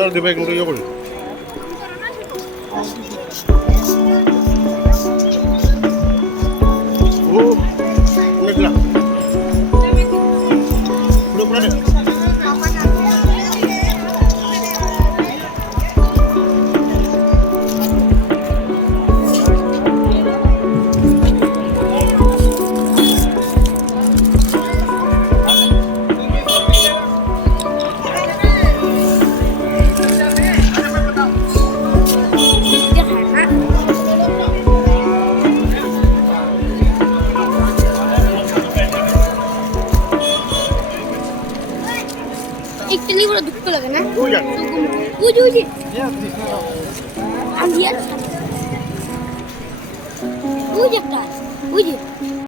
তাহলে দেবে কিন্তু ইয়ে করি ও মেঘলা পুরো পুরো एक नहीं बड़ा दुख लगा ना हो जा उजी हम दिया उजी का उजी